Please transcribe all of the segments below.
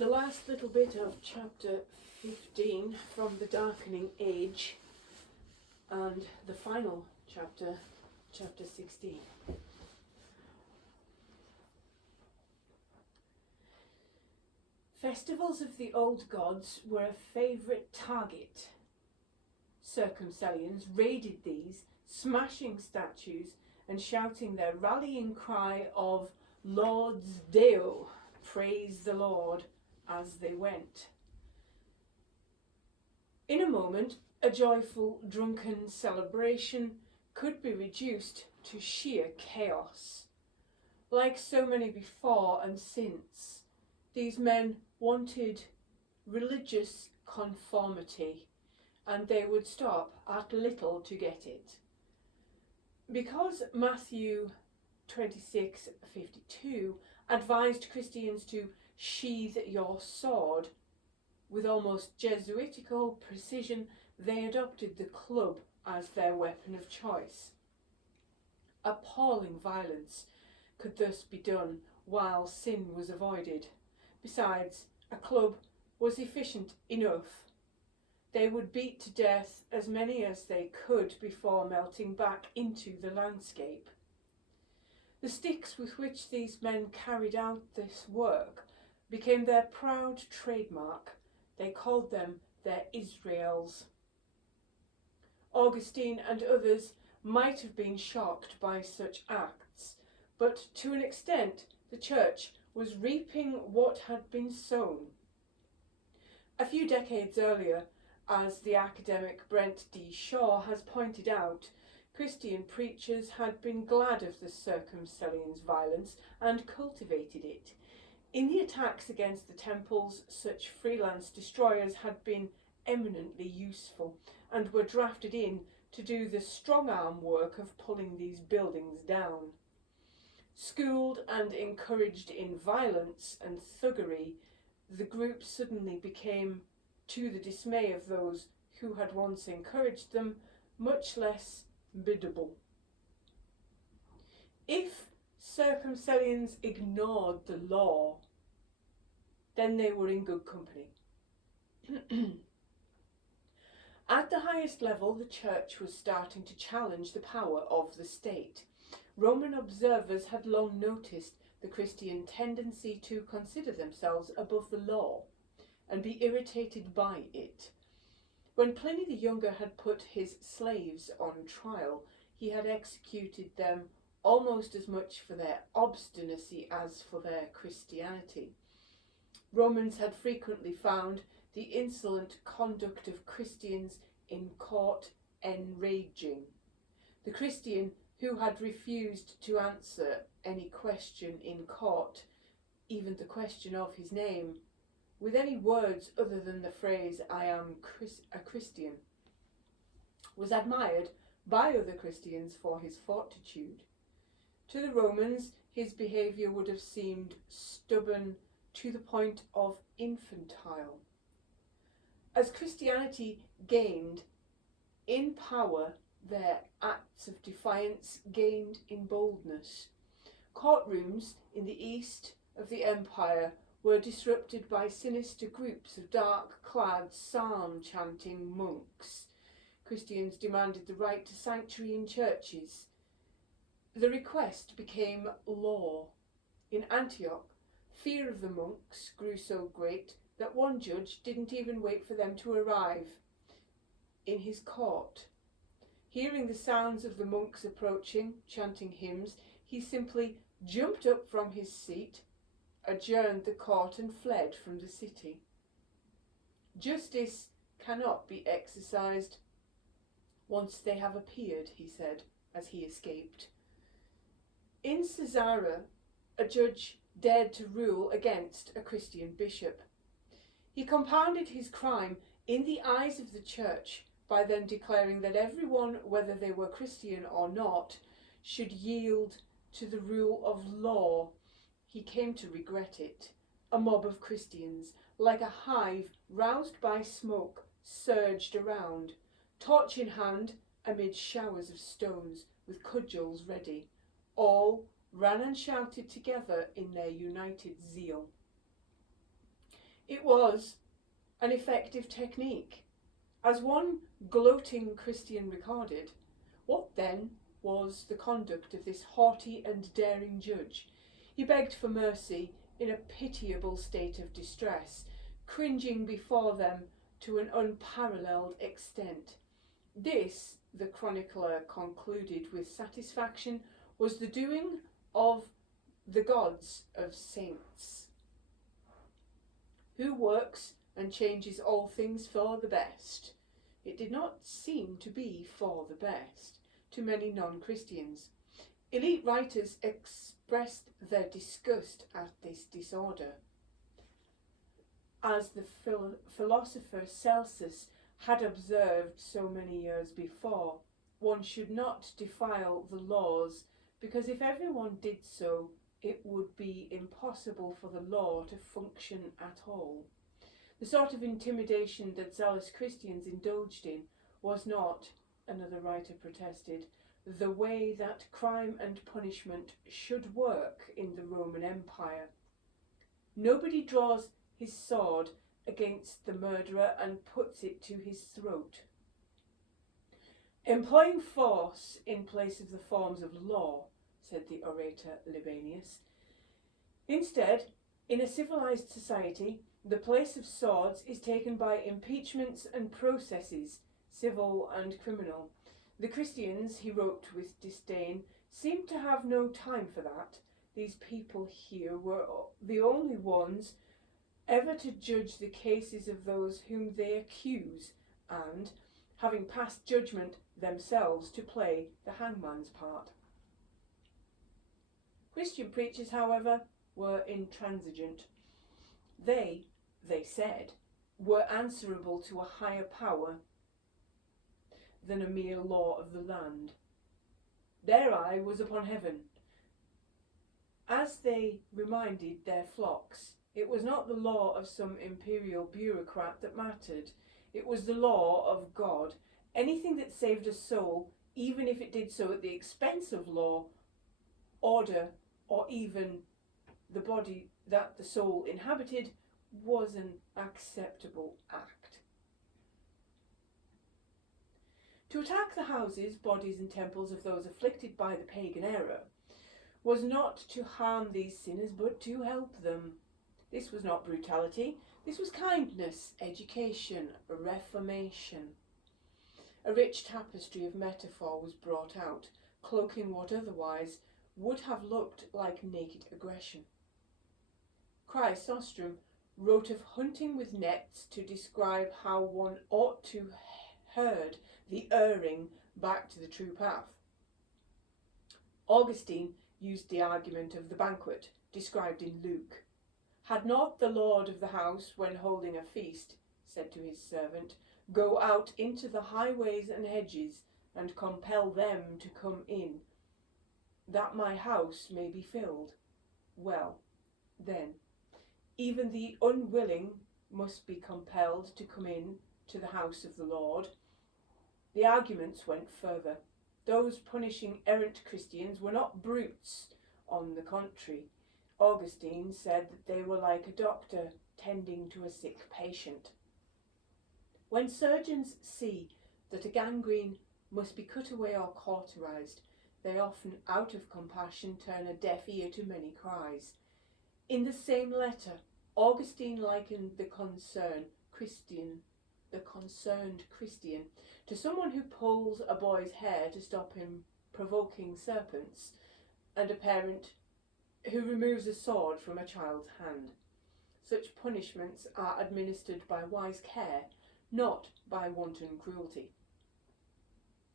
The last little bit of chapter 15 from the Darkening Age, and the final chapter, chapter 16. Festivals of the old gods were a favourite target. Circumcellions raided these, smashing statues and shouting their rallying cry of Laudes Deo, praise the Lord, as they went. In a moment, a joyful, drunken celebration could be reduced to sheer chaos. Like so many before and since, these men wanted religious conformity, and they would stop at little to get it. Because Matthew 26:52 advised Christians to sheathe your sword, with almost Jesuitical precision, they adopted the club as their weapon of choice. Appalling violence could thus be done while sin was avoided. Besides, a club was efficient enough. They would beat to death as many as they could before melting back into the landscape. The sticks with which these men carried out this work became their proud trademark. They called them their Israels. Augustine and others might have been shocked by such acts, but to an extent the Church was reaping what had been sown. A few decades earlier, as the academic Brent D. Shaw has pointed out, Christian preachers had been glad of the Circumcellions' violence and cultivated it. In the attacks against the temples, such freelance destroyers had been eminently useful and were drafted in to do the strong-arm work of pulling these buildings down. Schooled and encouraged in violence and thuggery, the group suddenly became, to the dismay of those who had once encouraged them, much less biddable. If Circumcellions ignored the law, then they were in good company. At the highest level, the Church was starting to challenge the power of the state. Roman observers had long noticed the Christian tendency to consider themselves above the law and be irritated by it. When Pliny the Younger had put his slaves on trial, he had executed them almost as much for their obstinacy as for their Christianity. Romans had frequently found the insolent conduct of Christians in court enraging. The Christian who had refused to answer any question in court, even the question of his name, with any words other than the phrase, I am a Christian, was admired by other Christians for his fortitude. To the Romans, his behaviour would have seemed stubborn to the point of infantile. As Christianity gained in power, their acts of defiance gained in boldness. Courtrooms in the east of the empire were disrupted by sinister groups of dark-clad, psalm-chanting monks. Christians demanded the right to sanctuary in churches. The request became law. In Antioch, fear of the monks grew so great that one judge didn't even wait for them to arrive in his court. Hearing the sounds of the monks approaching, chanting hymns, he simply jumped up from his seat, adjourned the court and fled from the city. Justice cannot be exercised once they have appeared, he said, as he escaped. In Caesarea, a judge dared to rule against a Christian bishop. He compounded his crime in the eyes of the Church by then declaring that everyone, whether they were Christian or not, should yield to the rule of law. He came to regret it. A mob of Christians, like a hive roused by smoke, surged around, torch in hand, amid showers of stones, with cudgels ready. All ran and shouted together in their united zeal. It was an effective technique. As one gloating Christian recorded, what then was the conduct of this haughty and daring judge? He begged for mercy in a pitiable state of distress, cringing before them to an unparalleled extent. This, the chronicler concluded with satisfaction, was the doing of the gods of saints, who works and changes all things for the best. It did not seem to be for the best to many non-Christians. Elite writers expressed their disgust at this disorder. As the philosopher Celsus had observed so many years before, one should not defile the laws, because if everyone did so, it would be impossible for the law to function at all. The sort of intimidation that zealous Christians indulged in was not, another writer protested, the way that crime and punishment should work in the Roman Empire. Nobody draws his sword against the murderer and puts it to his throat. Employing force in place of the forms of law, said the orator Libanius. Instead, in a civilized society, the place of swords is taken by impeachments and processes, civil and criminal. The Christians, he wrote with disdain, seemed to have no time for that. These people here were the only ones ever to judge the cases of those whom they accuse, and, having passed judgment themselves, to play the hangman's part. Christian preachers, however, were intransigent. They said, were answerable to a higher power than a mere law of the land. Their eye was upon heaven. As they reminded their flocks, it was not the law of some imperial bureaucrat that mattered. It was the law of God. Anything that saved a soul, even if it did so at the expense of law, order, or even the body that the soul inhabited, was an acceptable act. To attack the houses, bodies and temples of those afflicted by the pagan error was not to harm these sinners, but to help them. This was not brutality, this was kindness, education, reformation. A rich tapestry of metaphor was brought out, cloaking what otherwise would have looked like naked aggression. Chrysostom wrote of hunting with nets to describe how one ought to herd the erring back to the true path. Augustine used the argument of the banquet described in Luke. Had not the lord of the house, when holding a feast, said to his servant, "Go out into the highways and hedges, and compel them to come in, that my house may be filled." Well, then, even the unwilling must be compelled to come in to the house of the Lord. The arguments went further. Those punishing errant Christians were not brutes. On the contrary, Augustine said that they were like a doctor tending to a sick patient. When surgeons see that a gangrene must be cut away or cauterized, they often, out of compassion, turn a deaf ear to many cries. In the same letter, Augustine likened the concerned Christian to someone who pulls a boy's hair to stop him provoking serpents, and a parent who removes a sword from a child's hand. Such punishments are administered by wise care, not by wanton cruelty.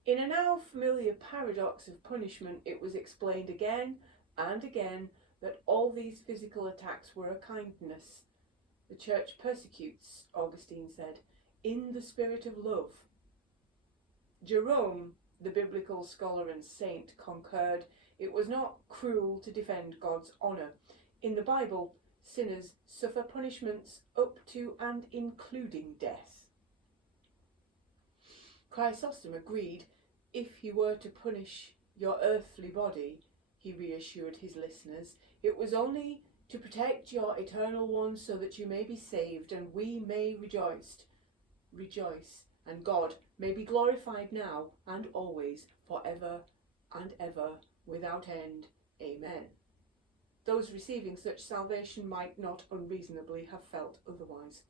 In a now familiar paradox of punishment, it was explained again and again that all these physical attacks were a kindness. The Church persecutes, Augustine said, in the spirit of love. Jerome, the biblical scholar and saint, concurred it was not cruel to defend God's honour. In the Bible, sinners suffer punishments up to and including death. Chrysostom agreed, if he were to punish your earthly body, he reassured his listeners, it was only to protect your eternal ones, so that you may be saved, and we may rejoice, and God may be glorified now and always, forever and ever, without end. Amen. Those receiving such salvation might not unreasonably have felt otherwise.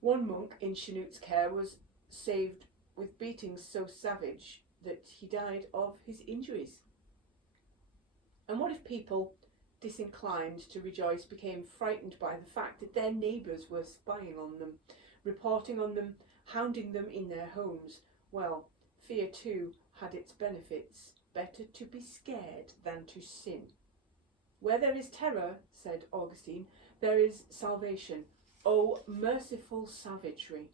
One monk in Chanut's care was saved with beatings so savage that he died of his injuries. And what if people, disinclined to rejoice, became frightened by the fact that their neighbours were spying on them, reporting on them, hounding them in their homes? Well, fear too had its benefits. Better to be scared than to sin. Where there is terror, said Augustine, there is salvation. O merciful savagery!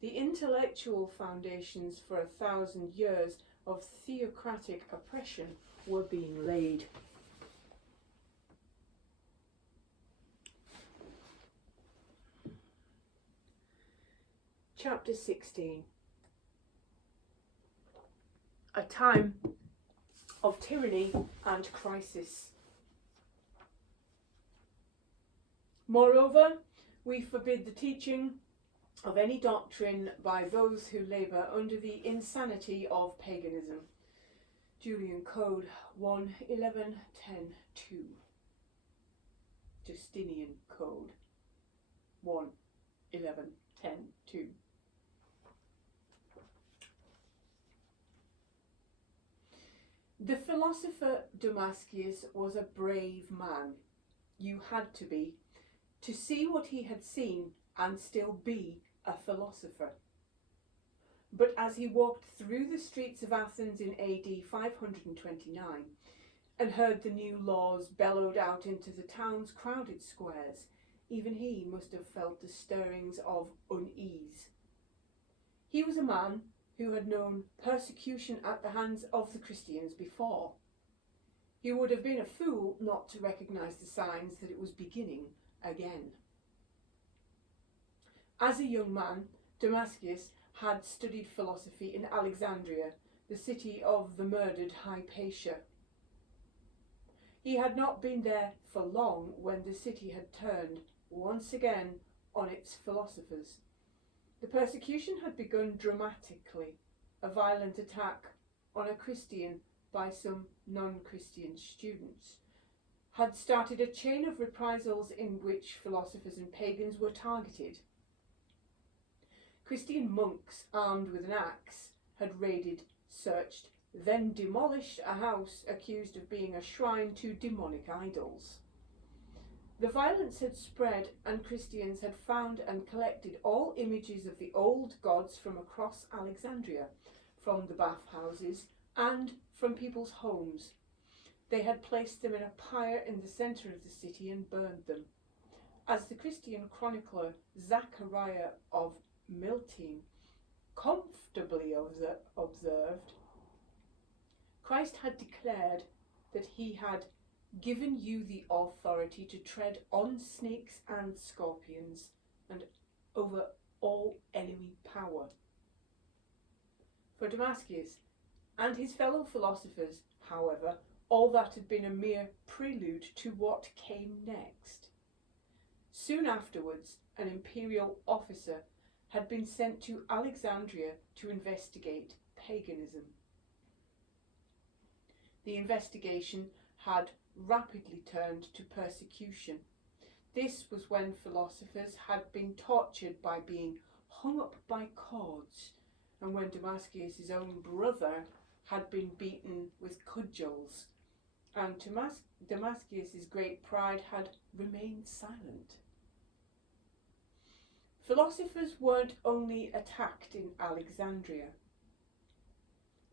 The intellectual foundations for 1,000 years of theocratic oppression were being laid. Chapter 16. A time of tyranny and crisis. Moreover, we forbid the teaching of any doctrine by those who labour under the insanity of paganism. Julian Code 1:11:10:2. Justinian Code 1:11:10:2. The philosopher Damascius was a brave man. You had to be, to see what he had seen and still be a philosopher. But as he walked through the streets of Athens in AD 529 and heard the new laws bellowed out into the town's crowded squares, even he must have felt the stirrings of unease. He was a man who had known persecution at the hands of the Christians before. He would have been a fool not to recognise the signs that it was beginning again. As a young man, Damascius had studied philosophy in Alexandria, the city of the murdered Hypatia. He had not been there for long when the city had turned once again on its philosophers. The persecution had begun dramatically. A violent attack on a Christian by some non-Christian students had started a chain of reprisals in which philosophers and pagans were targeted. Christian monks armed with an axe had raided, searched, then demolished a house accused of being a shrine to demonic idols. The violence had spread, and Christians had found and collected all images of the old gods from across Alexandria, from the bathhouses and from people's homes. They had placed them in a pyre in the centre of the city and burned them. As the Christian chronicler Zachariah of Miltine comfortably observed, Christ had declared that he had given you the authority to tread on snakes and scorpions and over all enemy power. For Damascius and his fellow philosophers, however, all that had been a mere prelude to what came next. Soon afterwards, an imperial officer had been sent to Alexandria to investigate paganism. The investigation had rapidly turned to persecution. This was when philosophers had been tortured by being hung up by cords, and when Damascius' own brother had been beaten with cudgels, and Damascius' great pride had remained silent. Philosophers weren't only attacked in Alexandria,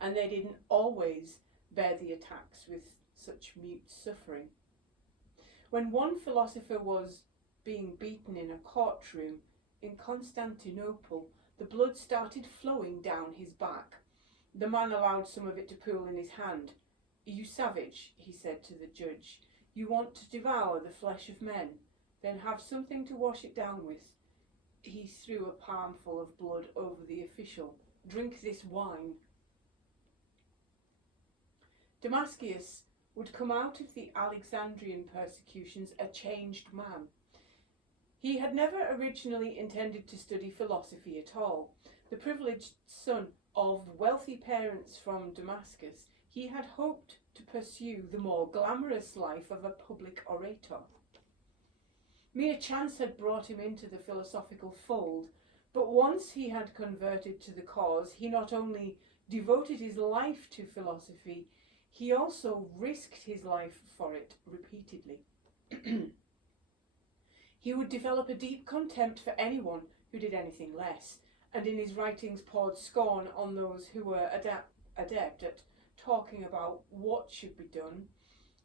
and they didn't always bear the attacks with such mute suffering. When one philosopher was being beaten in a courtroom in Constantinople, the blood started flowing down his back. The man allowed some of it to pool in his hand. "You savage," he said to the judge, "you want to devour the flesh of men, then have something to wash it down with." He threw a palmful of blood over the official. "Drink this wine." Damascius would come out of the Alexandrian persecutions a changed man. He had never originally intended to study philosophy at all. The privileged son of wealthy parents from Damascus, he had hoped to pursue the more glamorous life of a public orator. Mere chance had brought him into the philosophical fold, but once he had converted to the cause, he not only devoted his life to philosophy, he also risked his life for it repeatedly. He would develop a deep contempt for anyone who did anything less, and in his writings poured scorn on those who were adept at talking about what should be done,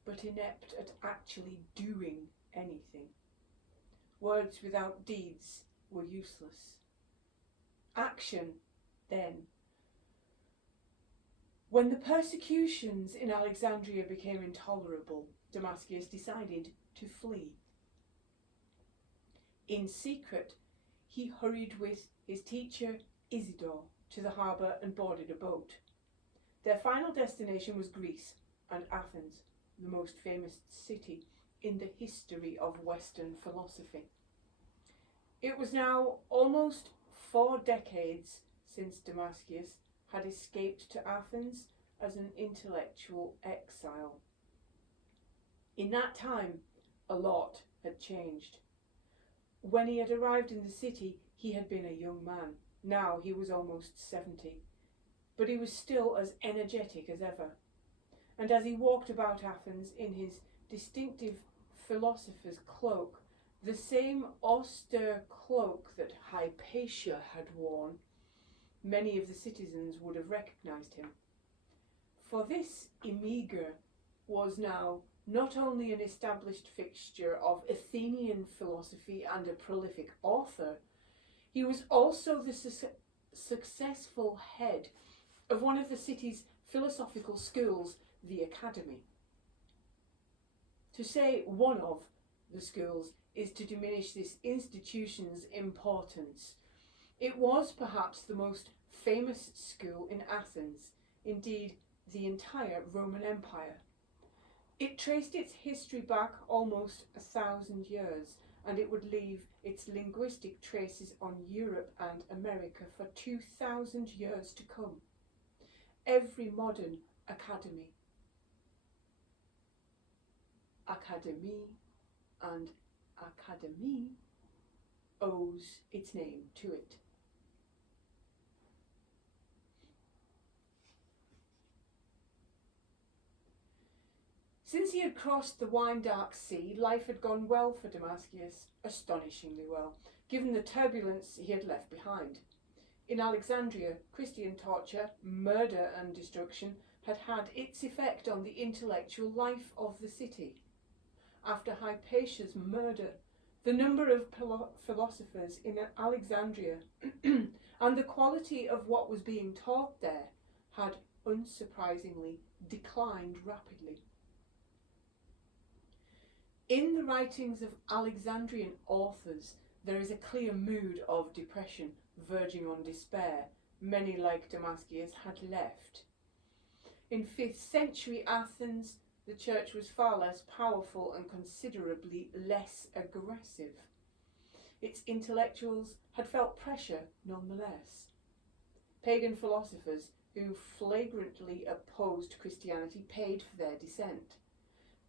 but inept at actually doing anything. Words without deeds were useless. Action, then. When the persecutions in Alexandria became intolerable, Damascus decided to flee. In secret, he hurried with his teacher Isidore to the harbour and boarded a boat. Their final destination was Greece and Athens, the most famous city in the history of Western philosophy. It was now almost 4 decades since Damascus had escaped to Athens as an intellectual exile. In that time, a lot had changed. When he had arrived in the city, he had been a young man. Now he was almost 70, but he was still as energetic as ever. And as he walked about Athens in his distinctive philosopher's cloak, the same austere cloak that Hypatia had worn, many of the citizens would have recognised him. For this emigre was now not only an established fixture of Athenian philosophy and a prolific author, he was also the successful head of one of the city's philosophical schools, the Academy. To say one of the schools is to diminish this institution's importance. It was perhaps the most famous school in Athens, indeed the entire Roman Empire. It traced its history back almost 1,000 years, and it would leave its linguistic traces on Europe and America for 2,000 years to come. Every modern academy and academy owes its name to it. Since he had crossed the wine-dark sea, life had gone well for Damascus, astonishingly well, given the turbulence he had left behind. In Alexandria, Christian torture, murder and destruction had had its effect on the intellectual life of the city. After Hypatia's murder, the number of philosophers in Alexandria and the quality of what was being taught there had unsurprisingly declined rapidly. In the writings of Alexandrian authors, there is a clear mood of depression verging on despair. Many, like Damascus, had left. In 5th century Athens, the church was far less powerful and considerably less aggressive. Its intellectuals had felt pressure nonetheless. Pagan philosophers who flagrantly opposed Christianity paid for their dissent.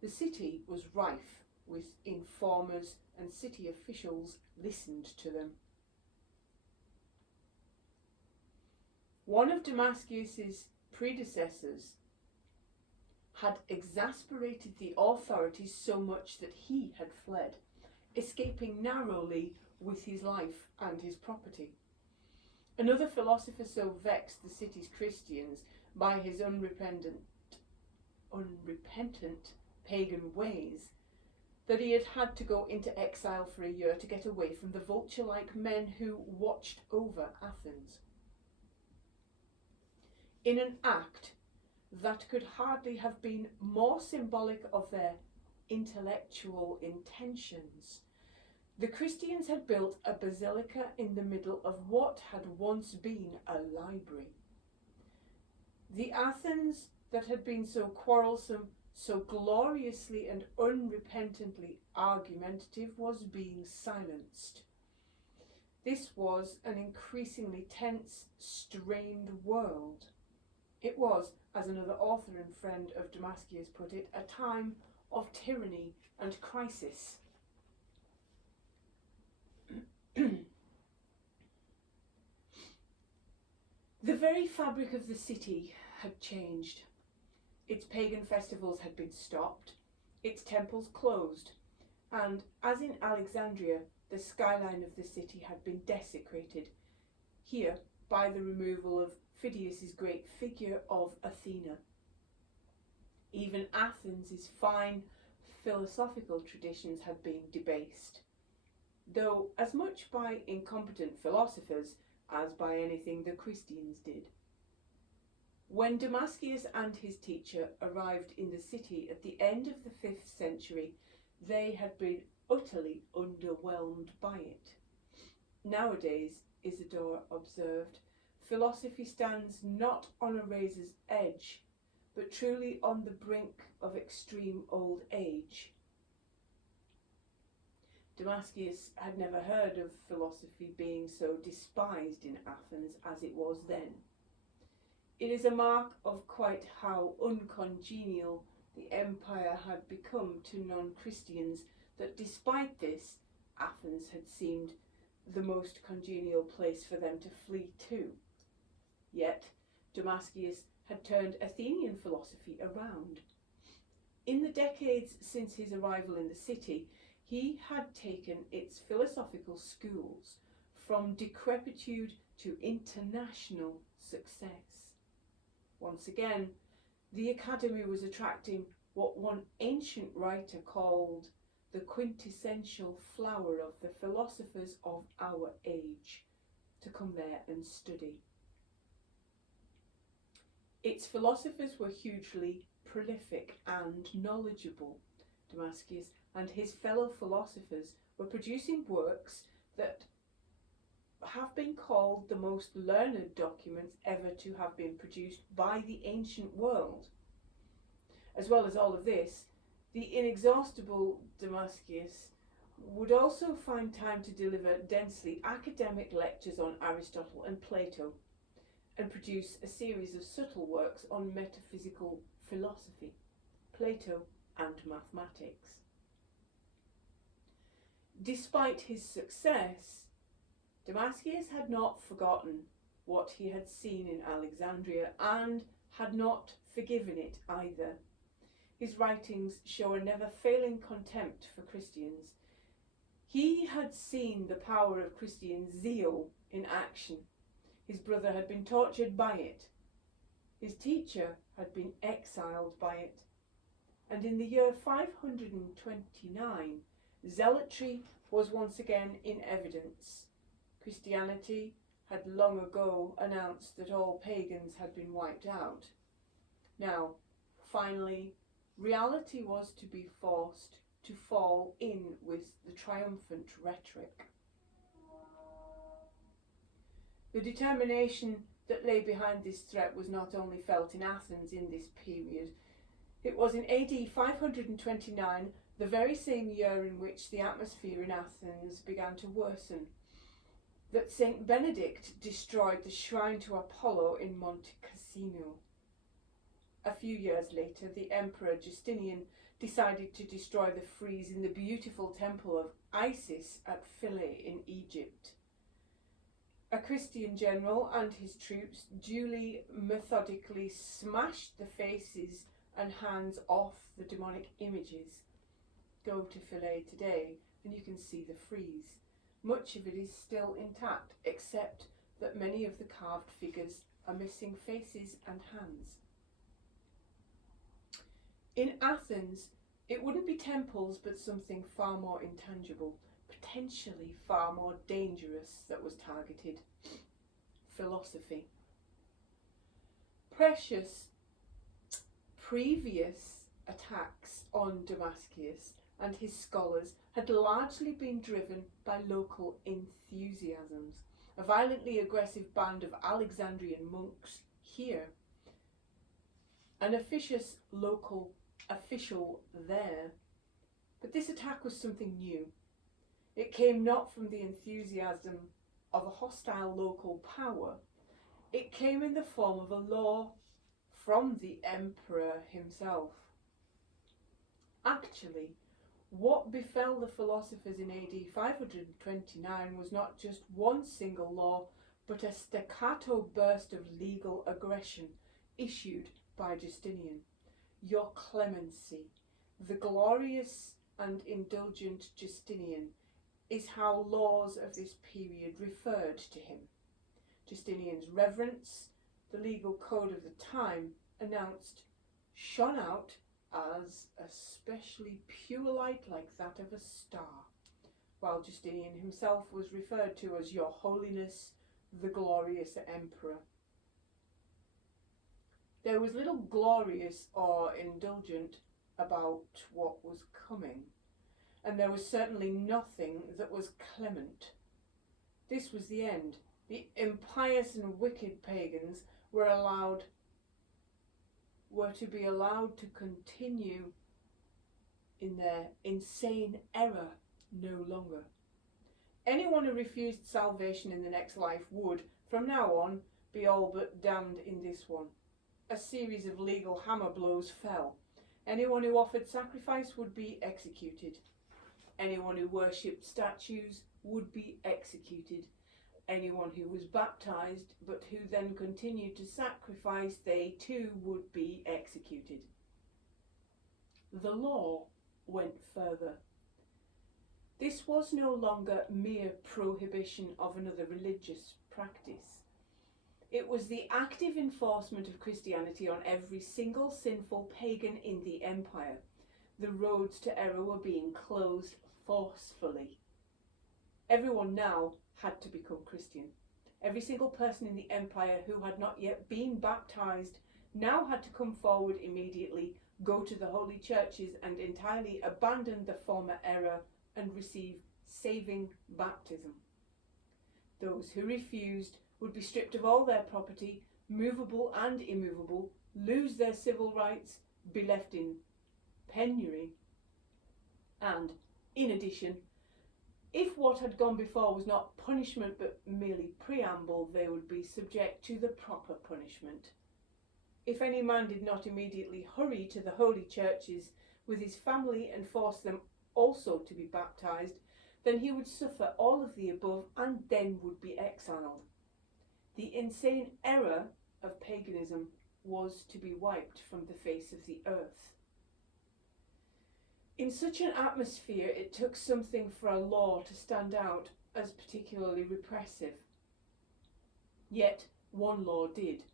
The city was rife with informers, and city officials listened to them. One of Damascus's predecessors had exasperated the authorities so much that he had fled, escaping narrowly with his life and his property. Another philosopher so vexed the city's Christians by his unrepentant pagan ways that he had had to go into exile for a year to get away from the vulture-like men who watched over Athens. In an act that could hardly have been more symbolic of their intellectual intentions, the Christians had built a basilica in the middle of what had once been a library. The Athens that had been so quarrelsome so gloriously and unrepentantly argumentative, was being silenced. This was an increasingly tense, strained world. It was, as another author and friend of Damascius put it, a time of tyranny and crisis. The very fabric of the city had changed. Its pagan festivals had been stopped, its temples closed, and, as in Alexandria, the skyline of the city had been desecrated, here by the removal of Phidias's great figure of Athena. Even Athens' fine philosophical traditions had been debased, though as much by incompetent philosophers as by anything the Christians did. When Damascius and his teacher arrived in the city at the end of the 5th century, they had been utterly underwhelmed by it. Nowadays, Isidore observed, philosophy stands not on a razor's edge, but truly on the brink of extreme old age. Damascius had never heard of philosophy being so despised in Athens as it was then. It is a mark of quite how uncongenial the empire had become to non-Christians that despite this, Athens had seemed the most congenial place for them to flee to. Yet, Damascius had turned Athenian philosophy around. In the decades since his arrival in the city, he had taken its philosophical schools from decrepitude to international success. Once again, the academy was attracting what one ancient writer called the quintessential flower of the philosophers of our age to come there and study. Its philosophers were hugely prolific and knowledgeable. Damascius and his fellow philosophers were producing works that have been called the most learned documents ever to have been produced by the ancient world. As well as all of this, the inexhaustible Damascius would also find time to deliver densely academic lectures on Aristotle and Plato, and produce a series of subtle works on metaphysical philosophy, Plato and mathematics. Despite his success, Damascius had not forgotten what he had seen in Alexandria and had not forgiven it either. His writings show a never-failing contempt for Christians. He had seen the power of Christian zeal in action. His brother had been tortured by it. His teacher had been exiled by it. And in the year 529, zealotry was once again in evidence. Christianity had long ago announced that all pagans had been wiped out. Now, finally, reality was to be forced to fall in with the triumphant rhetoric. The determination that lay behind this threat was not only felt in Athens in this period. It was in AD 529, the very same year in which the atmosphere in Athens began to worsen, that Saint Benedict destroyed the shrine to Apollo in Monte Cassino. A few years later, the Emperor Justinian decided to destroy the frieze in the beautiful temple of Isis at Philae in Egypt. A Christian general and his troops duly methodically smashed the faces and hands off the demonic images. Go to Philae today and you can see the frieze. Much of it is still intact, except that many of the carved figures are missing faces and hands. In Athens, it wouldn't be temples but something far more intangible, potentially far more dangerous, that was targeted: philosophy. Precious previous attacks on Damascius and his scholars had largely been driven by local enthusiasms. A violently aggressive band of Alexandrian monks here, an officious local official there. But this attack was something new. It came not from the enthusiasm of a hostile local power. It came in the form of a law from the emperor himself. Actually, what befell the philosophers in AD 529 was not just one single law, but a staccato burst of legal aggression issued by Justinian. Your clemency, the glorious and indulgent Justinian, is how laws of this period referred to him. Justinian's reverence, the legal code of the time, announced, shone out as a specially pure light like that of a star, while Justinian himself was referred to as Your Holiness, the glorious Emperor. There was little glorious or indulgent about what was coming, and there was certainly nothing that was clement. This was the end. The impious and wicked pagans were to be allowed to continue in their insane error no longer. Anyone who refused salvation in the next life would, from now on, be all but damned in this one. A series of legal hammer blows fell. Anyone who offered sacrifice would be executed. Anyone who worshipped statues would be executed. Anyone who was baptized but who then continued to sacrifice, they too would be executed. The law went further. This was no longer mere prohibition of another religious practice. It was the active enforcement of Christianity on every single sinful pagan in the empire. The roads to error were being closed forcefully. Everyone now had to become Christian. Every single person in the empire who had not yet been baptized now had to come forward immediately, go to the holy churches and entirely abandon the former error and receive saving baptism. Those who refused would be stripped of all their property, movable and immovable, lose their civil rights, be left in penury, and, in addition, if what had gone before was not punishment but merely preamble, they would be subject to the proper punishment. If any man did not immediately hurry to the holy churches with his family and force them also to be baptized, then he would suffer all of the above and then would be exiled. The insane error of paganism was to be wiped from the face of the earth. In such an atmosphere, it took something for a law to stand out as particularly repressive. Yet one law did.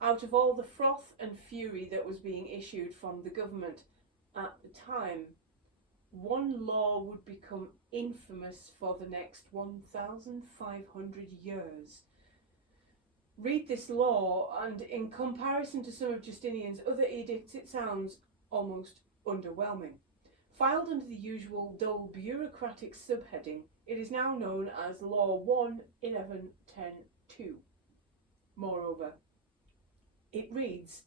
Out of all the froth and fury that was being issued from the government at the time, one law would become infamous for the next 1,500 years. Read this law, and in comparison to some of Justinian's other edicts, it sounds almost underwhelming. Filed under the usual dull bureaucratic subheading, it is now known as Law 1.11.10.2. Moreover, it reads,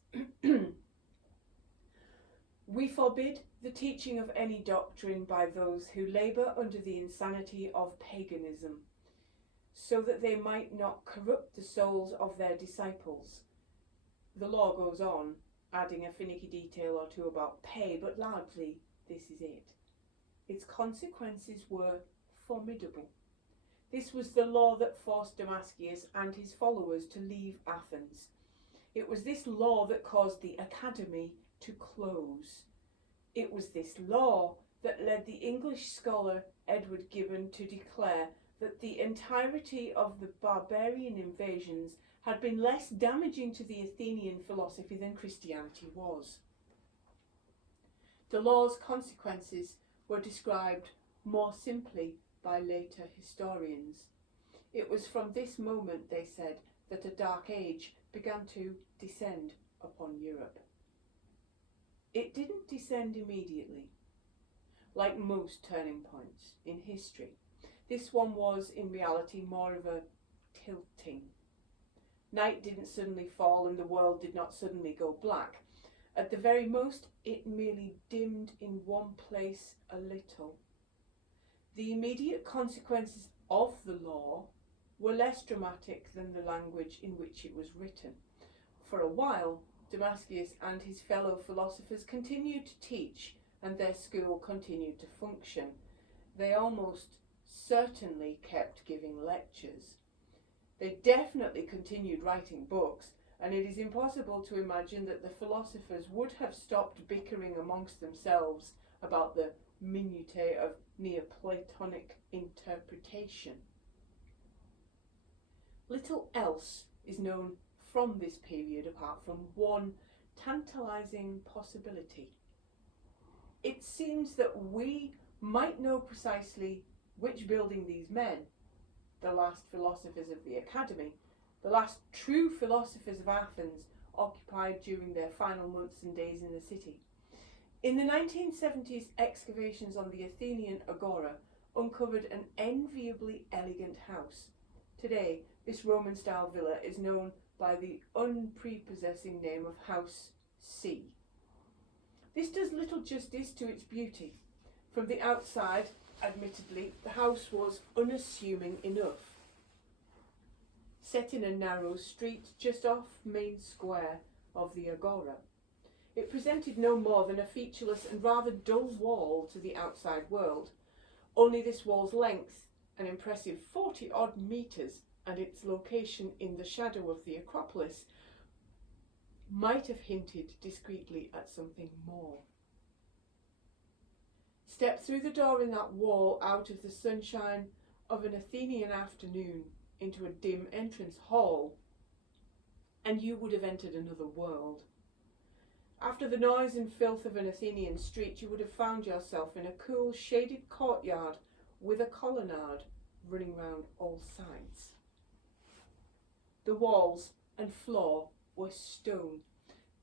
We forbid the teaching of any doctrine by those who labour under the insanity of paganism, so that they might not corrupt the souls of their disciples. The law goes on, adding a finicky detail or two about pay, but largely this is it. Its consequences were formidable. This was the law that forced Damascius and his followers to leave Athens. It was this law that caused the academy to close. It was this law that led the English scholar Edward Gibbon to declare that the entirety of the barbarian invasions had been less damaging to the Athenian philosophy than Christianity was. The law's consequences were described more simply by later historians. It was from this moment, they said, that a dark age began to descend upon Europe. It didn't descend immediately. Like most turning points in history, this one was in reality more of a tilting. Night didn't suddenly fall and the world did not suddenly go black. At the very most, it merely dimmed in one place a little. The immediate consequences of the law were less dramatic than the language in which it was written. For a while, Damascius and his fellow philosophers continued to teach, and their school continued to function. They almost certainly kept giving lectures. They definitely continued writing books, and it is impossible to imagine that the philosophers would have stopped bickering amongst themselves about the minutiae of Neoplatonic interpretation. Little else is known from this period apart from one tantalizing possibility. It seems that we might know precisely which building these men, the last philosophers of the Academy, the last true philosophers of Athens, occupied during their final months and days in the city. In the 1970s, excavations on the Athenian Agora uncovered an enviably elegant house. Today, this Roman-style villa is known by the unprepossessing name of House C. This does little justice to its beauty. From the outside, admittedly, the house was unassuming enough. Set in a narrow street just off Main Square of the Agora, it presented no more than a featureless and rather dull wall to the outside world. Only this wall's length, an impressive 40-odd metres, and its location in the shadow of the Acropolis, might have hinted discreetly at something more. Step through the door in that wall out of the sunshine of an Athenian afternoon into a dim entrance hall, and you would have entered another world. After the noise and filth of an Athenian street, you would have found yourself in a cool, shaded courtyard with a colonnade running round all sides. The walls and floor were stone,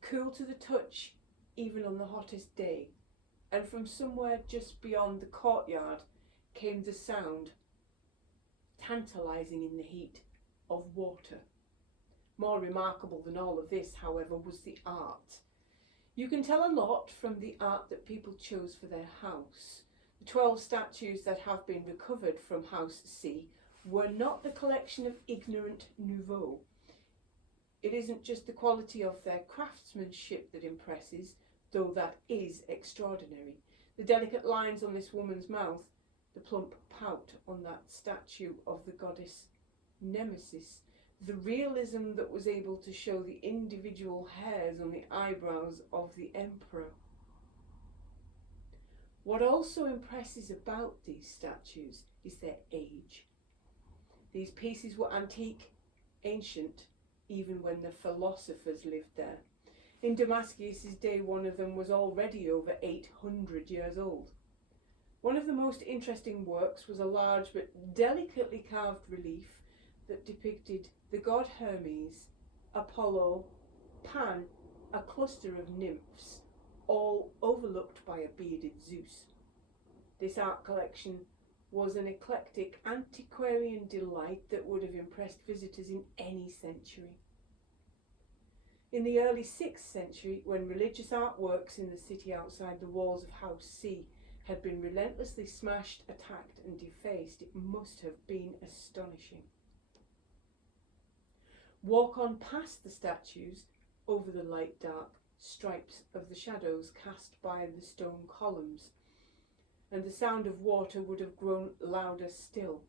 cool to the touch even on the hottest day, and from somewhere just beyond the courtyard came the sound, tantalising in the heat, of water. More remarkable than all of this, however, was the art. You can tell a lot from the art that people chose for their house. The 12 statues that have been recovered from House C were not the collection of ignorant nouveaux. It isn't just the quality of their craftsmanship that impresses, though that is extraordinary. The delicate lines on this woman's mouth, the plump pout on that statue of the goddess Nemesis, the realism that was able to show the individual hairs on the eyebrows of the emperor. What also impresses about these statues is their age. These pieces were antique, ancient, even when the philosophers lived there. In Damascius's day, one of them was already over 800 years old. One of the most interesting works was a large but delicately carved relief that depicted the god Hermes, Apollo, Pan, a cluster of nymphs, all overlooked by a bearded Zeus. This art collection was an eclectic antiquarian delight that would have impressed visitors in any century. In the early 6th century, when religious artworks in the city outside the walls of House C had been relentlessly smashed, attacked and defaced, it must have been astonishing. Walk on past the statues, over the light dark stripes of the shadows cast by the stone columns, and the sound of water would have grown louder still.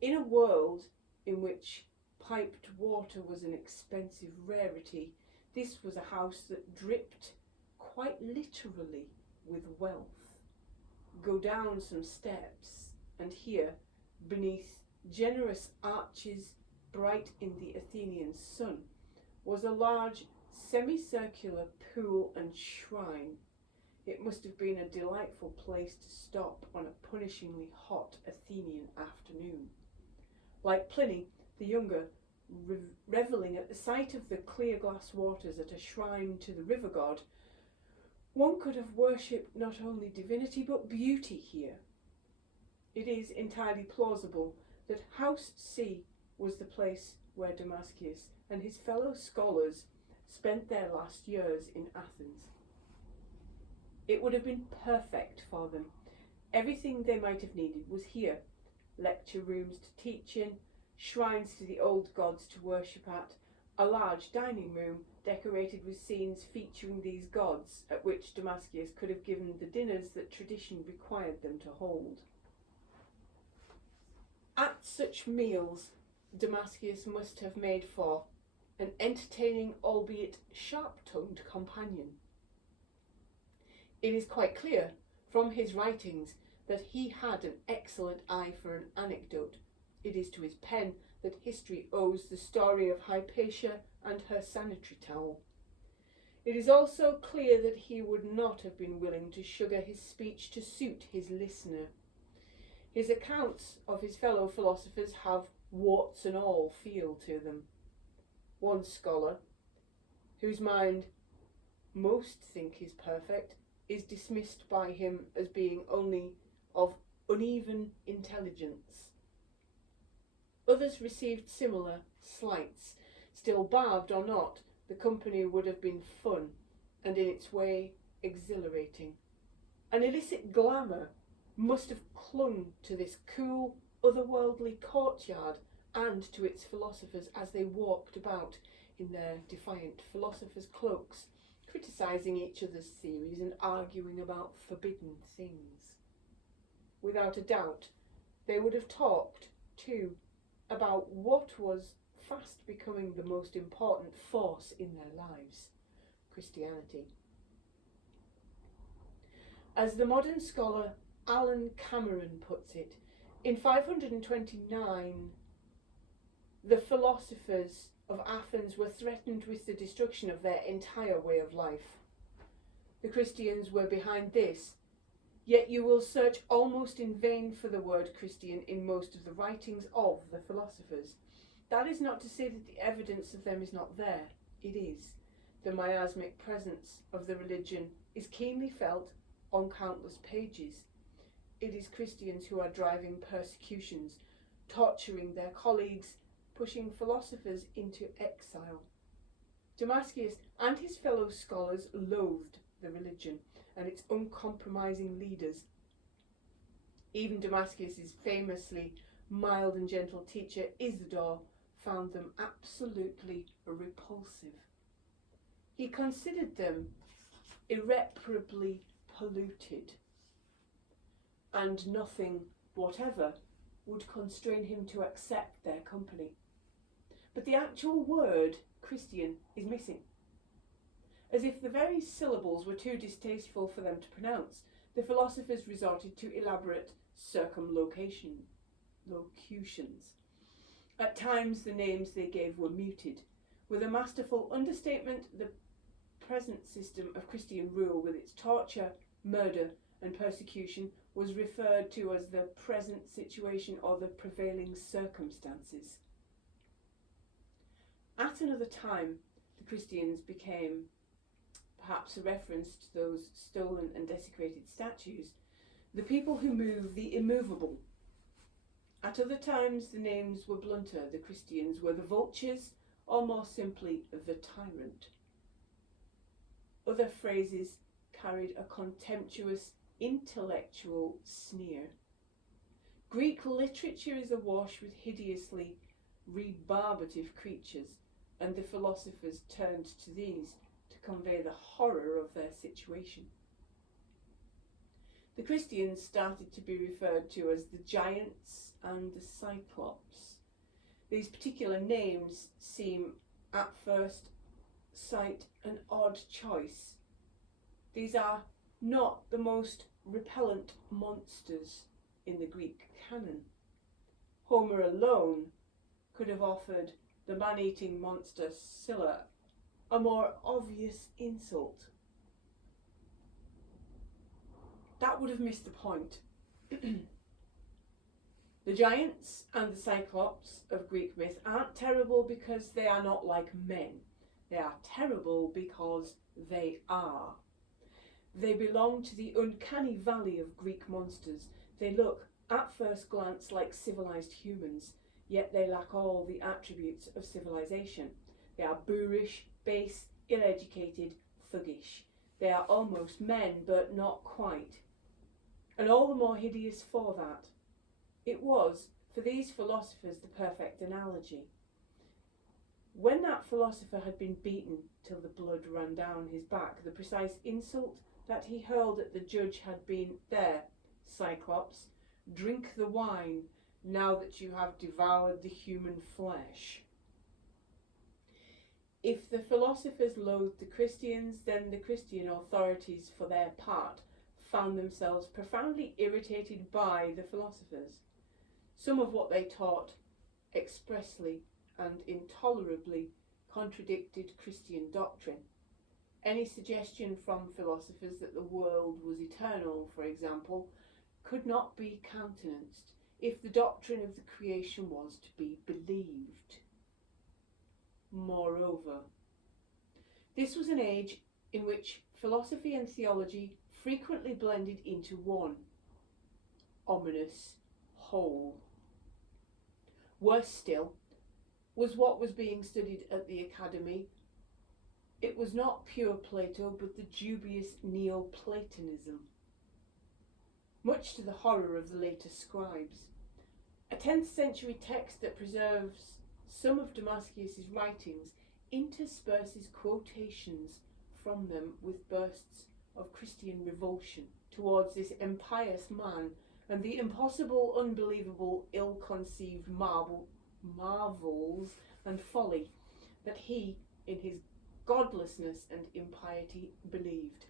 In a world in which piped water was an expensive rarity, this was a house that dripped quite literally with wealth. Go down some steps, and here, beneath generous arches bright in the Athenian sun, was a large semicircular pool and shrine. It must have been a delightful place to stop on a punishingly hot Athenian afternoon. Like Pliny the Younger, revelling at the sight of the clear glass waters at a shrine to the river god, one could have worshipped not only divinity but beauty here. It is entirely plausible that House C was the place where Damascius and his fellow scholars spent their last years in Athens. It would have been perfect for them. Everything they might have needed was here. Lecture rooms to teach in, shrines to the old gods to worship at, a large dining room decorated with scenes featuring these gods, at which Damascius could have given the dinners that tradition required them to hold. At such meals, Damascius must have made for an entertaining, albeit sharp-tongued companion. It is quite clear from his writings that he had an excellent eye for an anecdote. It is to his pen that history owes the story of Hypatia and her sanitary towel. It is also clear that he would not have been willing to sugar his speech to suit his listener. His accounts of his fellow philosophers have warts and all feel to them. One scholar, whose mind most think is perfect, is dismissed by him as being only of uneven intelligence. Others received similar slights. Still, barbed or not, the company would have been fun, and in its way exhilarating. An illicit glamour must have clung to this cool, otherworldly courtyard and to its philosophers as they walked about in their defiant philosophers' cloaks, criticising each other's theories and arguing about forbidden things. Without a doubt, they would have talked, too, about what was fast becoming the most important force in their lives, Christianity. As the modern scholar Alan Cameron puts it, in 529, the philosophers of Athens were threatened with the destruction of their entire way of life. The Christians were behind this, yet you will search almost in vain for the word Christian in most of the writings of the philosophers. That is not to say that the evidence of them is not there. It is. The miasmic presence of the religion is keenly felt on countless pages. It is Christians who are driving persecutions, torturing their colleagues, pushing philosophers into exile. Damascius and his fellow scholars loathed the religion and its uncompromising leaders. Even Damascius's famously mild and gentle teacher Isidore found them absolutely repulsive. He considered them irreparably polluted, and nothing whatever would constrain him to accept their company. But the actual word Christian is missing. As if the very syllables were too distasteful for them to pronounce, the philosophers resorted to elaborate circumlocutions. At times the names they gave were muted. With a masterful understatement, the present system of Christian rule, with its torture, murder and persecution, was referred to as the present situation or the prevailing circumstances. At another time, the Christians became perhaps a reference to those stolen and desecrated statues, the people who move the immovable. At other times, the names were blunter. The Christians were the vultures, or more simply, the tyrant. Other phrases carried a contemptuous, intellectual sneer. Greek literature is awash with hideously rebarbative creatures, and the philosophers turned to these to convey the horror of their situation. The Christians started to be referred to as the giants and the cyclops. These particular names seem, at first sight, an odd choice. These are not the most repellent monsters in the Greek canon. Homer alone could have offered the man-eating monster Scylla a more obvious insult. That would have missed the point. The giants and the cyclops of Greek myth aren't terrible because they are not like men. They are terrible because they are. They belong to the uncanny valley of Greek monsters. They look, at first glance, like civilized humans, yet they lack all the attributes of civilization. They are boorish, base, ill-educated, thuggish. They are almost men, but not quite. And all the more hideous for that. It was, for these philosophers, the perfect analogy. When that philosopher had been beaten till the blood ran down his back, the precise insult that he hurled at the judge had been, "There, Cyclops, drink the wine, now that you have devoured the human flesh." If the philosophers loathed the Christians, then the Christian authorities, for their part, found themselves profoundly irritated by the philosophers. Some of what they taught expressly and intolerably contradicted Christian doctrine. Any suggestion from philosophers that the world was eternal, for example, could not be countenanced if the doctrine of the creation was to be believed. Moreover, this was an age in which philosophy and theology frequently blended into one ominous whole. Worse still was what was being studied at the academy. It was not pure Plato, but the dubious Neoplatonism, much to the horror of the later scribes. A 10th century text that preserves some of Damascius's writings intersperses quotations from them with bursts of Christian revulsion towards this impious man and the impossible, unbelievable, ill-conceived marvels and folly that he, in his godlessness and impiety, believed.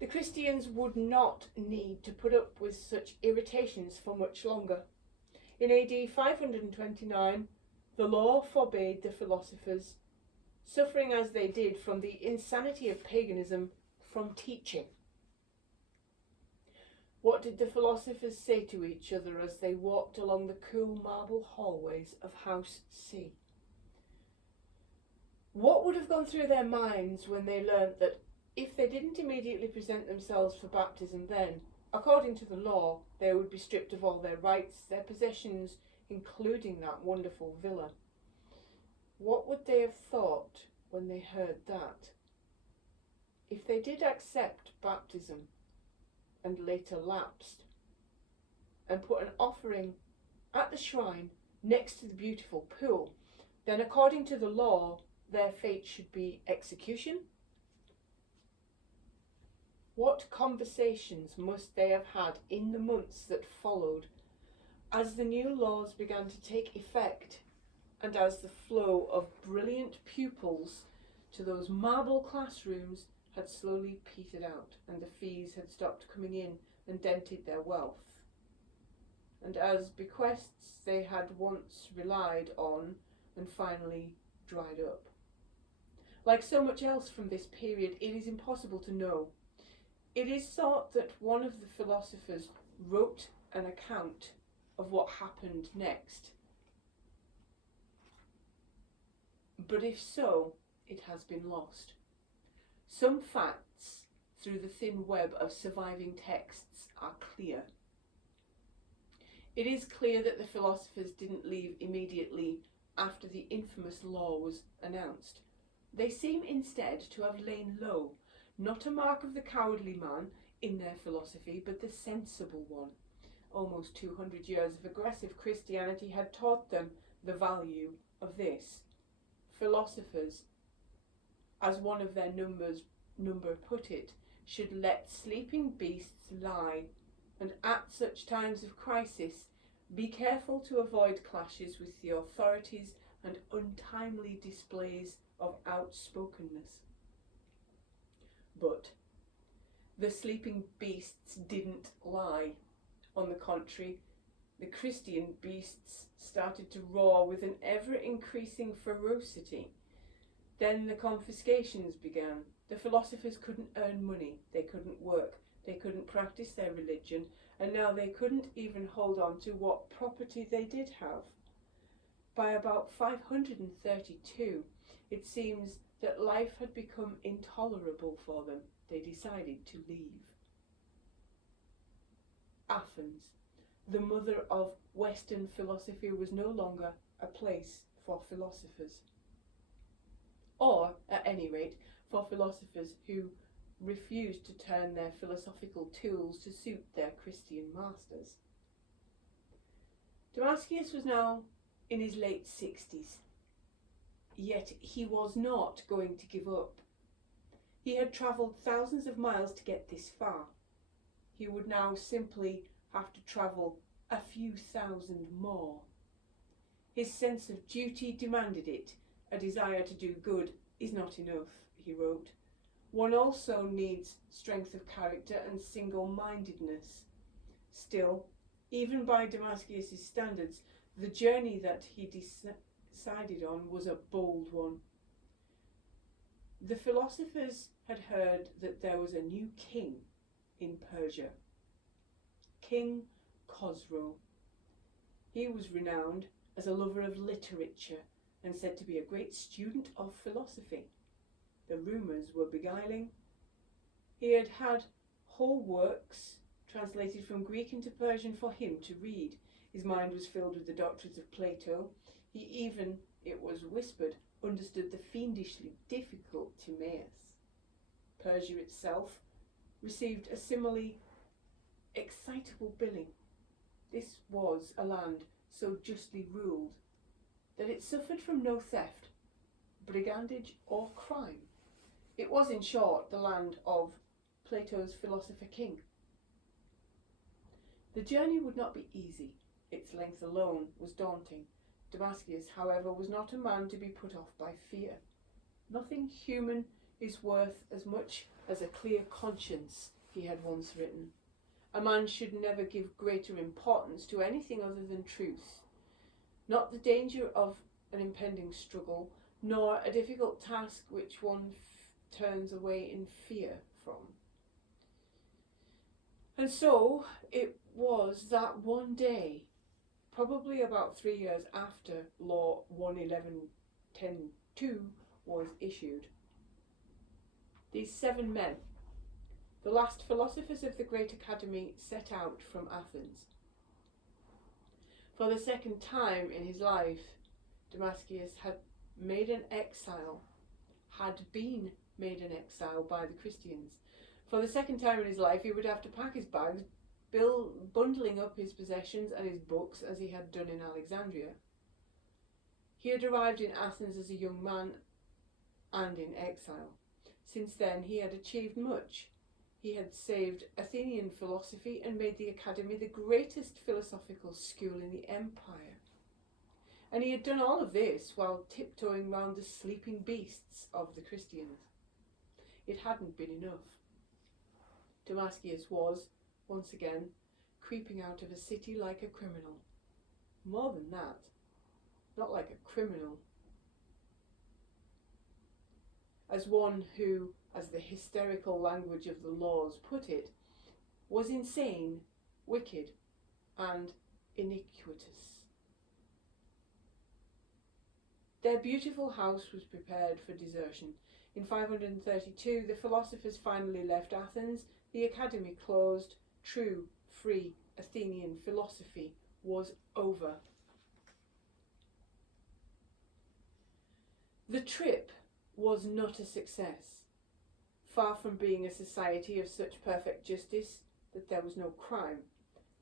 The Christians would not need to put up with such irritations for much longer. In AD 529, the law forbade the philosophers, suffering as they did from the insanity of paganism, from teaching. What did the philosophers say to each other as they walked along the cool marble hallways of House C? What would have gone through their minds when they learnt that if they didn't immediately present themselves for baptism, then, according to the law, they would be stripped of all their rights, their possessions, including that wonderful villa? What would they have thought when they heard that? If they did accept baptism, and later lapsed, and put an offering at the shrine next to the beautiful pool, then according to the law, their fate should be execution? What conversations must they have had in the months that followed, as the new laws began to take effect, and as the flow of brilliant pupils to those marble classrooms had slowly petered out, and the fees had stopped coming in and dented their wealth, and as bequests they had once relied on and finally dried up. Like so much else from this period, it is impossible to know. It is thought that one of the philosophers wrote an account of what happened next, but if so, it has been lost. Some facts, through the thin web of surviving texts, are clear. It is clear that the philosophers didn't leave immediately after the infamous law was announced. They seem instead to have lain low, not a mark of the cowardly man in their philosophy, but the sensible one. Almost 200 years of aggressive Christianity had taught them the value of this. Philosophers, as one of their number put it, should let sleeping beasts lie, and at such times of crisis be careful to avoid clashes with the authorities and untimely displays of outspokenness. But the sleeping beasts didn't lie. On the contrary, the Christian beasts started to roar with an ever-increasing ferocity. Then the confiscations began. The philosophers couldn't earn money, they couldn't work, they couldn't practice their religion, and now they couldn't even hold on to what property they did have. By about 532, it seems that life had become intolerable for them. They decided to leave. Athens, the mother of Western philosophy, was no longer a place for philosophers. or, at any rate, for philosophers who refused to turn their philosophical tools to suit their Christian masters. Damascius was now in his late 60s, yet he was not going to give up. He had travelled thousands of miles to get this far. He would now simply have to travel a few thousand more. His sense of duty demanded it. A desire to do good is not enough, he wrote. One also needs strength of character and single-mindedness. Still, even by Damascius' standards, the journey that he decided on was a bold one. The philosophers had heard that there was a new king in Persia, King Khosrow. He was renowned as a lover of literature and said to be a great student of philosophy. The rumours were beguiling. He had had whole works translated from Greek into Persian for him to read. His mind was filled with the doctrines of Plato. He even, it was whispered, understood the fiendishly difficult Timaeus. Persia itself received a similarly excitable billing. This was a land so justly ruled that it suffered from no theft, brigandage or crime. It was, in short, the land of Plato's philosopher king. The journey would not be easy. Its length alone was daunting. Damascius, however, was not a man to be put off by fear. Nothing human is worth as much as a clear conscience, he had once written. A man should never give greater importance to anything other than truth. Not the danger of an impending struggle, nor a difficult task which one turns away in fear from. And so it was that one day, probably about 3 years after Law 111.10.2 was issued, these 7 men, the last philosophers of the Great Academy, set out from Athens. For the second time in his life, Damascius had been made an exile by the Christians. For the second time in his life, he would have to pack his bags, bundling up his possessions and his books as he had done in Alexandria. He had arrived in Athens as a young man and in exile. Since then, he had achieved much. He had saved Athenian philosophy and made the Academy the greatest philosophical school in the empire. And he had done all of this while tiptoeing round the sleeping beasts of the Christians. It hadn't been enough. Damascius was, once again, creeping out of a city like a criminal. More than that, not like a criminal. As one who, as the hysterical language of the laws put it, was insane, wicked, and iniquitous. Their beautiful house was prepared for desertion. In 532, the philosophers finally left Athens. The Academy closed. True, free Athenian philosophy was over. The trip was not a success. Far from being a society of such perfect justice that there was no crime,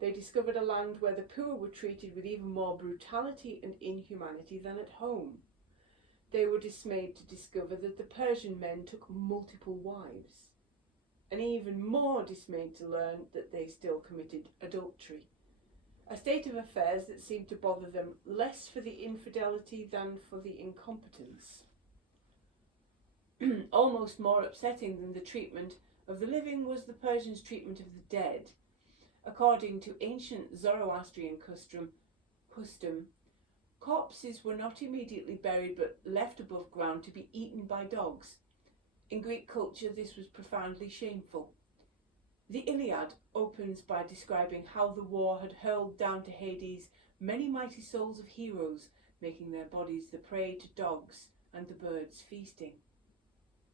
they discovered a land where the poor were treated with even more brutality and inhumanity than at home. They were dismayed to discover that the Persian men took multiple wives, and even more dismayed to learn that they still committed adultery, a state of affairs that seemed to bother them less for the infidelity than for the incompetence. Almost more upsetting than the treatment of the living was the Persians' treatment of the dead. According to ancient Zoroastrian custom, corpses were not immediately buried but left above ground to be eaten by dogs. In Greek culture, this was profoundly shameful. The Iliad opens by describing how the war had hurled down to Hades many mighty souls of heroes, making their bodies the prey to dogs and the birds feasting.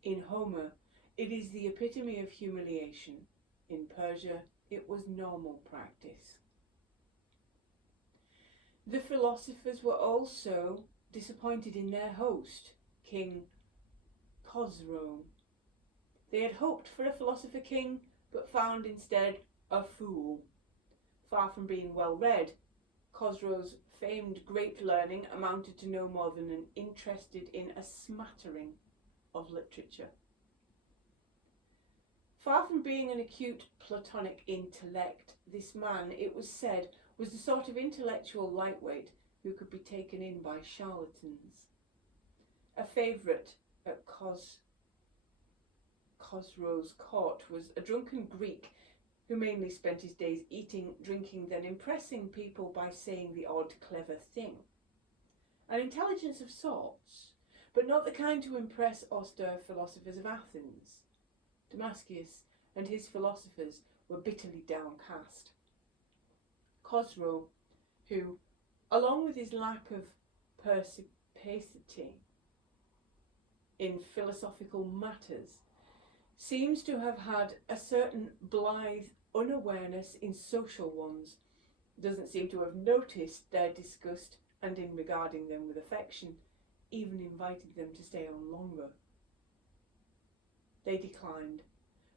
In Homer, it is the epitome of humiliation. In Persia, it was normal practice. The philosophers were also disappointed in their host, King Khosrow. They had hoped for a philosopher king, but found instead a fool. Far from being well read, Khosrow's famed great learning amounted to no more than an interested in a smattering of literature. Far from being an acute Platonic intellect, this man, it was said, was the sort of intellectual lightweight who could be taken in by charlatans. A favourite at Khosrow's court was a drunken Greek who mainly spent his days eating, drinking, then impressing people by saying the odd clever thing. An intelligence of sorts, but not the kind to impress austere philosophers of Athens. Damascus and his philosophers were bitterly downcast. Khosrow, who, along with his lack of perspicacity in philosophical matters, seems to have had a certain blithe unawareness in social ones, doesn't seem to have noticed their disgust and, in regarding them with affection, even invited them to stay on longer. They declined.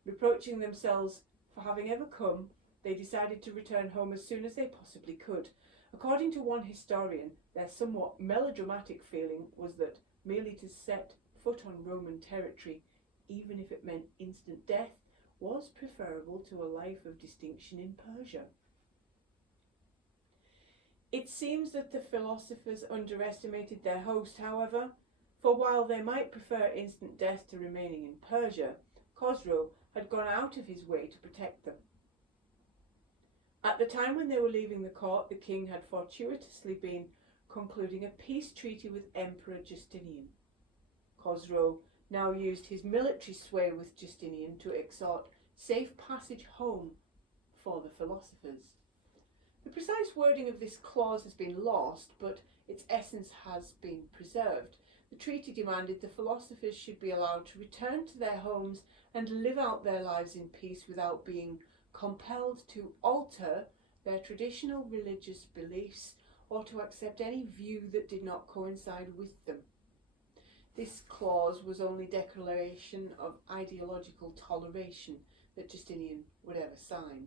Reproaching themselves for having ever come, they decided to return home as soon as they possibly could. According to one historian, their somewhat melodramatic feeling was that merely to set foot on Roman territory, even if it meant instant death, was preferable to a life of distinction in Persia. It seems that the philosophers underestimated their host, however, for while they might prefer instant death to remaining in Persia, Khosrow had gone out of his way to protect them. At the time when they were leaving the court, the king had fortuitously been concluding a peace treaty with Emperor Justinian. Khosrow now used his military sway with Justinian to exhort safe passage home for the philosophers. The precise wording of this clause has been lost, but its essence has been preserved. The treaty demanded the philosophers should be allowed to return to their homes and live out their lives in peace without being compelled to alter their traditional religious beliefs or to accept any view that did not coincide with them. This clause was only declaration of ideological toleration that Justinian would ever sign.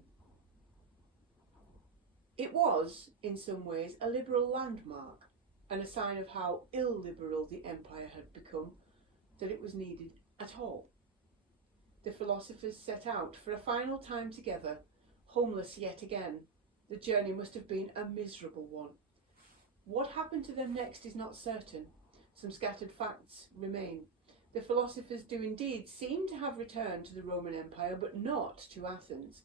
It was, in some ways, a liberal landmark, and a sign of how illiberal the empire had become, that it was needed at all. The philosophers set out for a final time together, homeless yet again. The journey must have been a miserable one. What happened to them next is not certain. Some scattered facts remain. The philosophers do indeed seem to have returned to the Roman Empire, but not to Athens.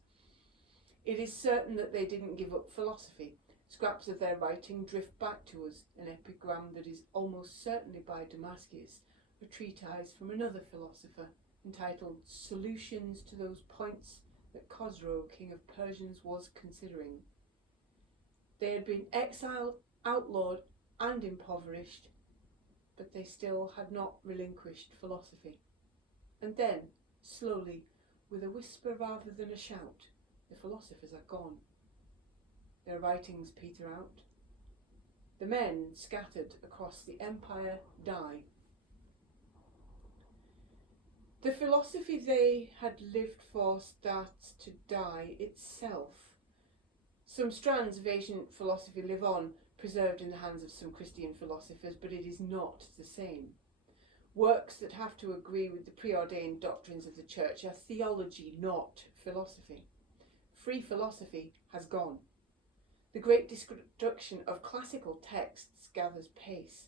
It is certain that they didn't give up philosophy. Scraps of their writing drift back to us, an epigram that is almost certainly by Damascus, a treatise from another philosopher, entitled Solutions to Those Points that Khosrow, king of Persians, was considering. They had been exiled, outlawed, and impoverished, but they still had not relinquished philosophy. And then, slowly, with a whisper rather than a shout, the philosophers are gone. Their writings peter out. The men scattered across the empire die. The philosophy they had lived for starts to die itself. Some strands of ancient philosophy live on, preserved in the hands of some Christian philosophers, but it is not the same. Works that have to agree with the preordained doctrines of the Church are theology, not philosophy. Free philosophy has gone. The great destruction of classical texts gathers pace.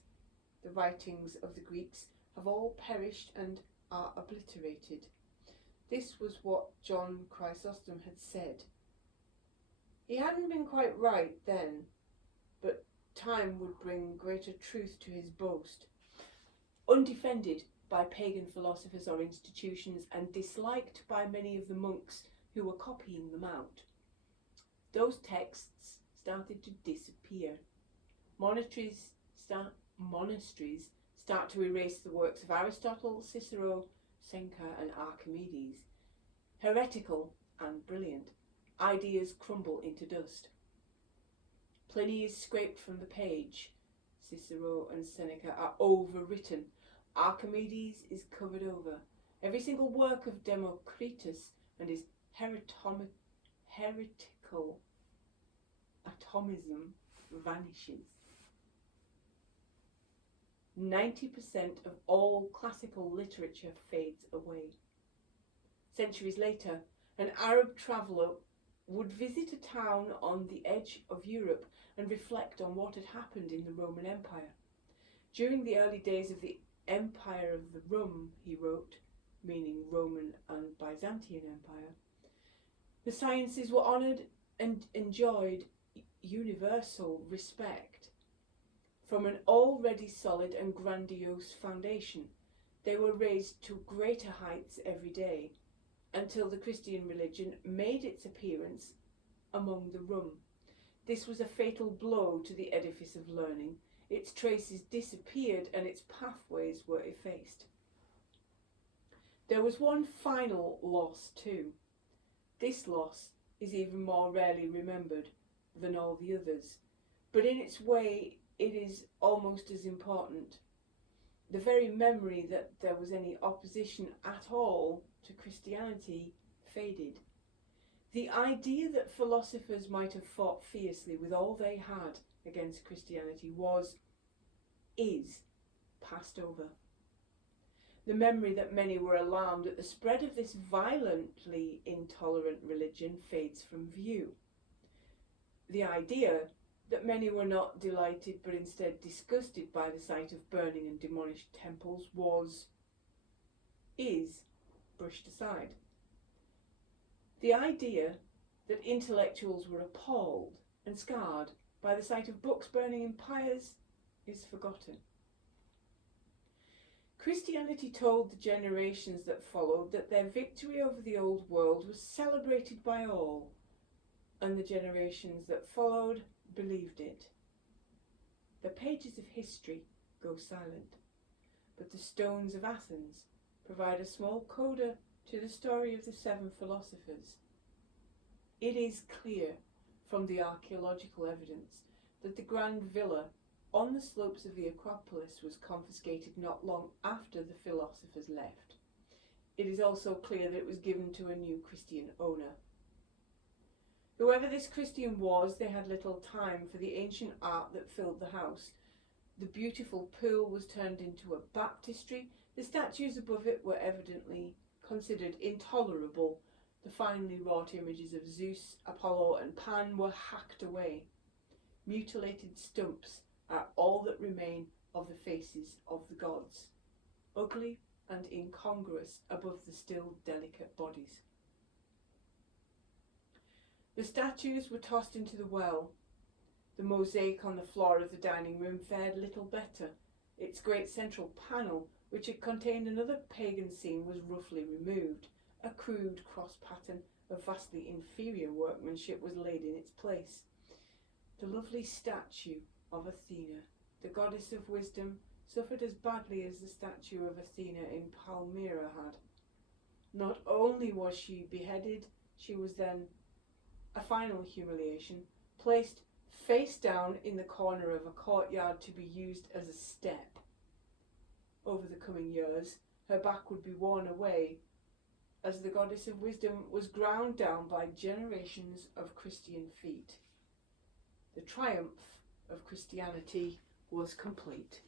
The writings of the Greeks have all perished and are obliterated. This was what John Chrysostom had said. He hadn't been quite right then, but time would bring greater truth to his boast. Undefended by pagan philosophers or institutions, and disliked by many of the monks who were copying them out, those texts started to disappear. Monasteries start to erase the works of Aristotle, Cicero, Seneca, and Archimedes. Heretical and brilliant, ideas crumble into dust. Pliny is scraped from the page. Cicero and Seneca are overwritten. Archimedes is covered over. Every single work of Democritus and his heretical atomism vanishes. 90% of all classical literature fades away. Centuries later, an Arab traveller would visit a town on the edge of Europe and reflect on what had happened in the Roman Empire. During the early days of the Empire of the Rum, he wrote, meaning Roman and Byzantine Empire, the sciences were honoured and enjoyed universal respect. From an already solid and grandiose foundation, they were raised to greater heights every day, until the Christian religion made its appearance among the Rum. This was a fatal blow to the edifice of learning. Its traces disappeared and its pathways were effaced. There was one final loss too. This loss is even more rarely remembered than all the others, but in its way it is almost as important. The very memory that there was any opposition at all to Christianity faded. The idea that philosophers might have fought fiercely with all they had against Christianity is passed over. The memory that many were alarmed at the spread of this violently intolerant religion fades from view. The idea that many were not delighted but instead disgusted by the sight of burning and demolished temples is brushed aside. The idea that intellectuals were appalled and scarred by the sight of books burning in pyres is forgotten. Christianity told the generations that followed that their victory over the old world was celebrated by all, and the generations that followed believed it. The pages of history go silent, but the stones of Athens provide a small coda to the story of the seven philosophers. It is clear from the archaeological evidence that the grand villa on the slopes of the Acropolis was confiscated not long after the philosophers left. It is also clear that it was given to a new Christian owner. Whoever this Christian was, they had little time for the ancient art that filled the house. The beautiful pool was turned into a baptistry. The statues above it were evidently considered intolerable. The finely wrought images of Zeus, Apollo and Pan were hacked away. Mutilated stumps are all that remain of the faces of the gods, ugly and incongruous above the still delicate bodies. The statues were tossed into the well. The mosaic on the floor of the dining room fared little better. Its great central panel, which had contained another pagan scene, was roughly removed. A crude cross pattern of vastly inferior workmanship was laid in its place. The lovely statue of Athena, the goddess of wisdom, suffered as badly as the statue of Athena in Palmyra had. Not only was she beheaded, she was then, a final humiliation, placed face down in the corner of a courtyard to be used as a step. Over the coming years, her back would be worn away as the goddess of wisdom was ground down by generations of Christian feet. The triumph of Christianity was complete.